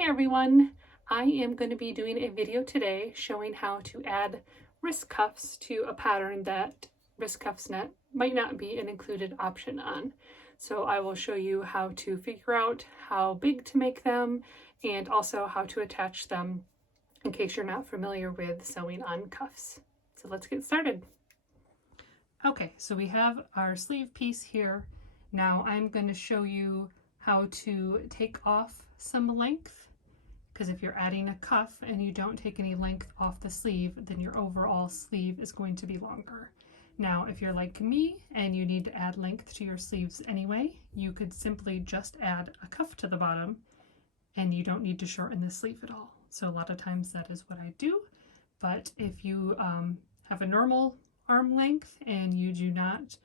Hey everyone, I am going to be doing a video today showing how to add wrist cuffs to a pattern that wrist cuffs might not be an included option on. So I will show you how to figure out how big to make them and also how to attach them in case you're not familiar with sewing on cuffs. So let's get started. Okay, so we have our sleeve piece here. Now I'm going to show you how to take off some length, because if you're adding a cuff and you don't take any length off the sleeve, then your overall sleeve is going to be longer. Now, if you're like me and you need to add length to your sleeves anyway, you could simply just add a cuff to the bottom and you don't need to shorten the sleeve at all. So a lot of times that is what I do. But if you have a normal arm length and you do not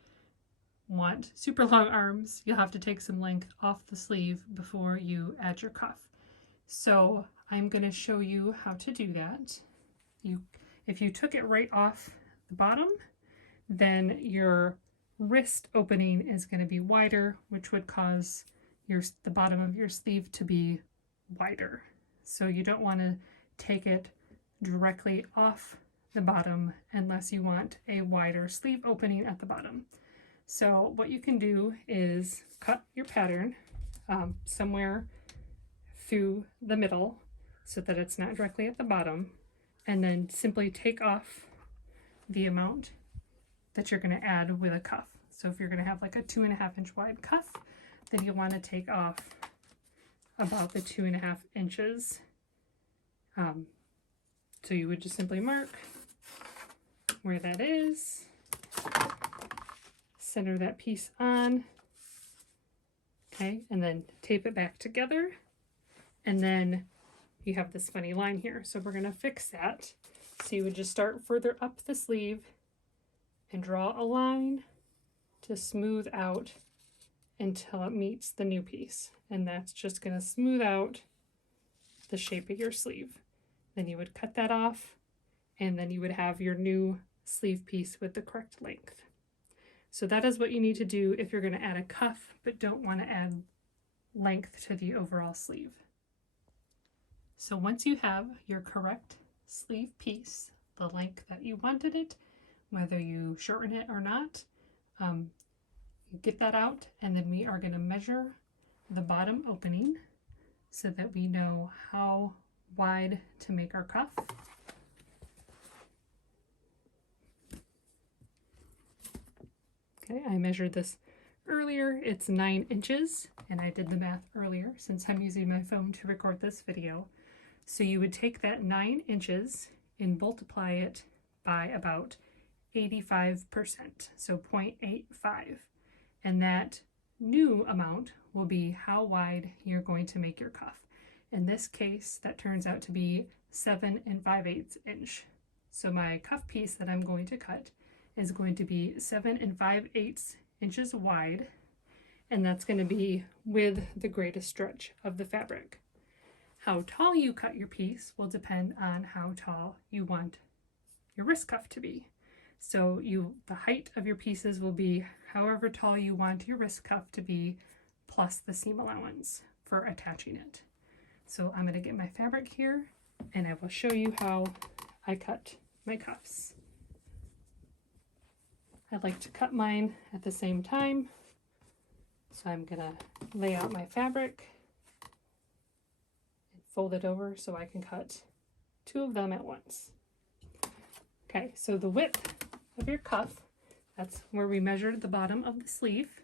want super long arms, you'll have to take some length off the sleeve before you add your cuff. So I'm going to show you how to do that. If you took it right off the bottom, then your wrist opening is going to be wider, which would cause the bottom of your sleeve to be wider. So you don't want to take it directly off the bottom unless you want a wider sleeve opening at the bottom. So what you can do is cut your pattern somewhere through the middle so that it's not directly at the bottom, and then simply take off the amount that you're going to add with a cuff. So if you're going to have like a 2.5 inch wide cuff, then you'll want to take off about the 2.5 inches. So you would just simply mark where that is, center that piece on, okay, and then tape it back together. And then you have this funny line here. So we're going to fix that. So you would just start further up the sleeve and draw a line to smooth out until it meets the new piece. And that's just going to smooth out the shape of your sleeve. Then you would cut that off, and then you would have your new sleeve piece with the correct length. So that is what you need to do if you're going to add a cuff but don't want to add length to the overall sleeve. So once you have your correct sleeve piece, the length that you wanted it, whether you shorten it or not, you get that out, and then we are going to measure the bottom opening so that we know how wide to make our cuff. Okay, I measured this earlier. It's 9 inches, and I did the math earlier since I'm using my phone to record this video. So you would take that 9 inches and multiply it by about 85%, so 0.85. And that new amount will be how wide you're going to make your cuff. In this case, that turns out to be 7 5/8 inch. So my cuff piece that I'm going to cut is going to be 7 5/8 inches wide, and that's going to be with the greatest stretch of the fabric. How tall you cut your piece will depend on how tall you want your wrist cuff to be. So the height of your pieces will be however tall you want your wrist cuff to be, plus the seam allowance for attaching it. So I'm going to get my fabric here, and I will show you how I cut my cuffs. I like to cut mine at the same time. So I'm going to lay out my fabric, fold it over so I can cut 2 of them at once. Okay, so the width of your cuff, that's where we measured the bottom of the sleeve.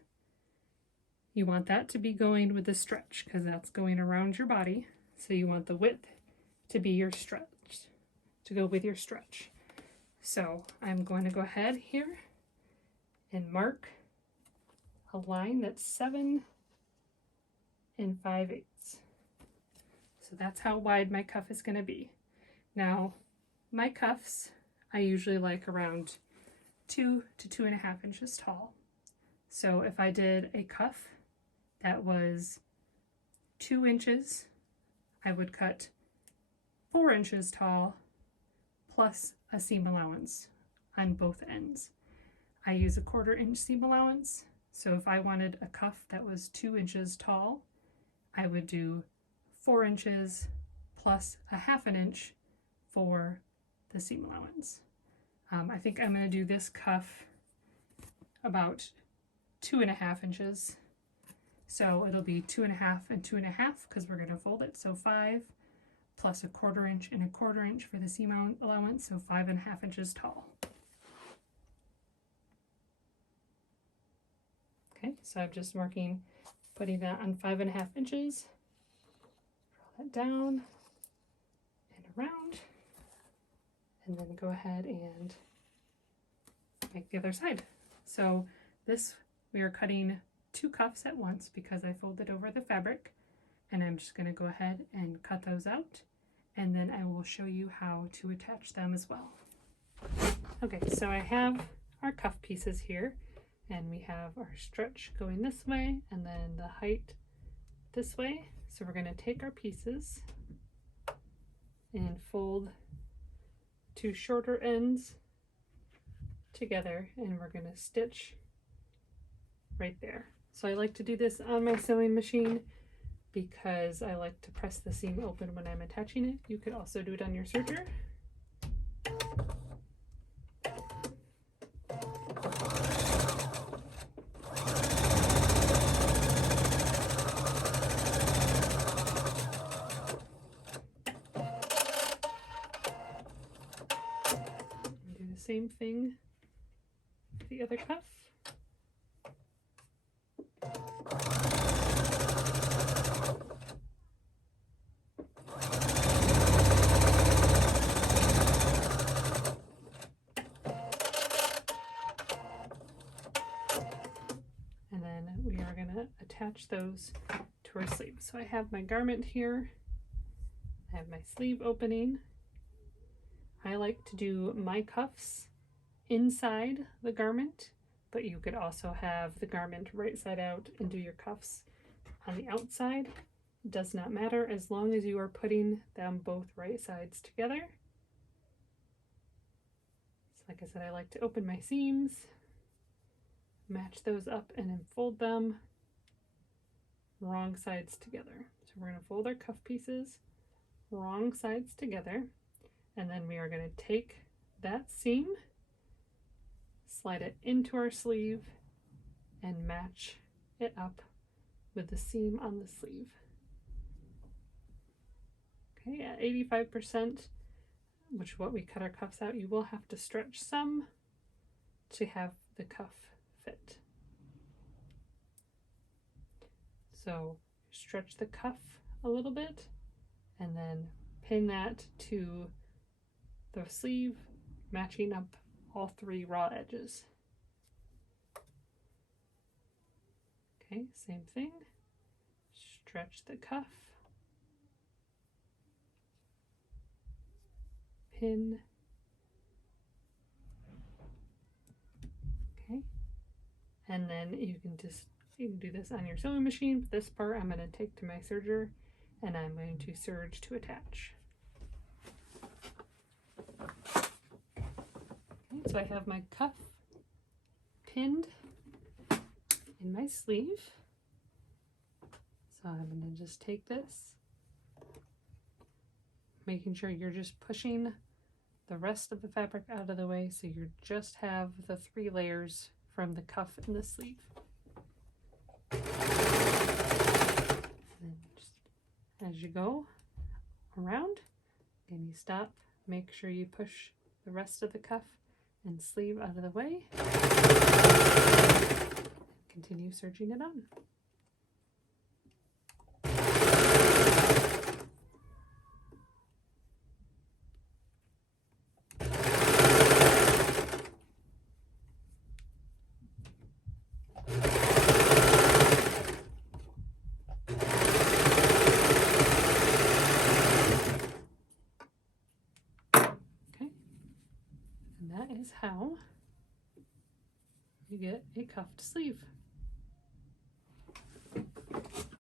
You want that to be going with the stretch because that's going around your body. So you want the width to be your stretch, to go with your stretch. So I'm going to go ahead here and mark a line that's 7 5/8. So that's how wide my cuff is going to be. Now, my cuffs, I usually like around 2 to 2.5 inches tall. So if I did a cuff that was 2 inches, I would cut 4 inches tall plus a seam allowance on both ends. I use a 1/4 inch seam allowance. So if I wanted a cuff that was 2 inches tall, I would do 4 inches plus a 1/2 inch for the seam allowance. I think I'm going to do this cuff about 2.5 inches. So it'll be 2.5 and 2.5 because we're going to fold it. So 5 plus 1/4 inch and 1/4 inch for the seam allowance. So 5.5 inches tall. Okay, so I'm just marking, putting that on 5.5 inches. Draw that down and around. And then go ahead and make the other side. So this, we are cutting 2 cuffs at once because I folded over the fabric, and I'm just going to go ahead and cut those out, and then I will show you how to attach them as well. Okay, so I have our cuff pieces here, and we have our stretch going this way and then the height this way. So we're going to take our pieces and fold 2 shorter ends together, and we're going to stitch right there. So I like to do this on my sewing machine because I like to press the seam open when I'm attaching it. You could also do it on your serger. Do the same thing with the other cuff. And then we are going to attach those to our sleeve. So I have my garment here. I have my sleeve opening. I like to do my cuffs inside the garment, but you could also have the garment right side out and do your cuffs on the outside. It does not matter as long as you are putting them both right sides together. So like I said, I like to open my seams, match those up, and then fold them wrong sides together. So we're going to fold our cuff pieces wrong sides together, and then we are going to take that seam, slide it into our sleeve, and match it up with the seam on the sleeve. Okay, at 85%, which is what we cut our cuffs out, you will have to stretch some to have the cuff fit. So stretch the cuff a little bit and then pin that to the sleeve, matching up all 3 raw edges. Okay, same thing. Stretch the cuff, pin. Okay, and then you can do this on your sewing machine. This part I'm going to take to my serger, and I'm going to serge to attach. Okay, so I have my cuff pinned in my sleeve. So I'm going to just take this, making sure you're just pushing the rest of the fabric out of the way so you just have the 3 layers from the cuff and the sleeve. And then just as you go around, and you stop, make sure you push the rest of the cuff and sleeve out of the way. Continue serging it on. That is how you get a cuffed sleeve.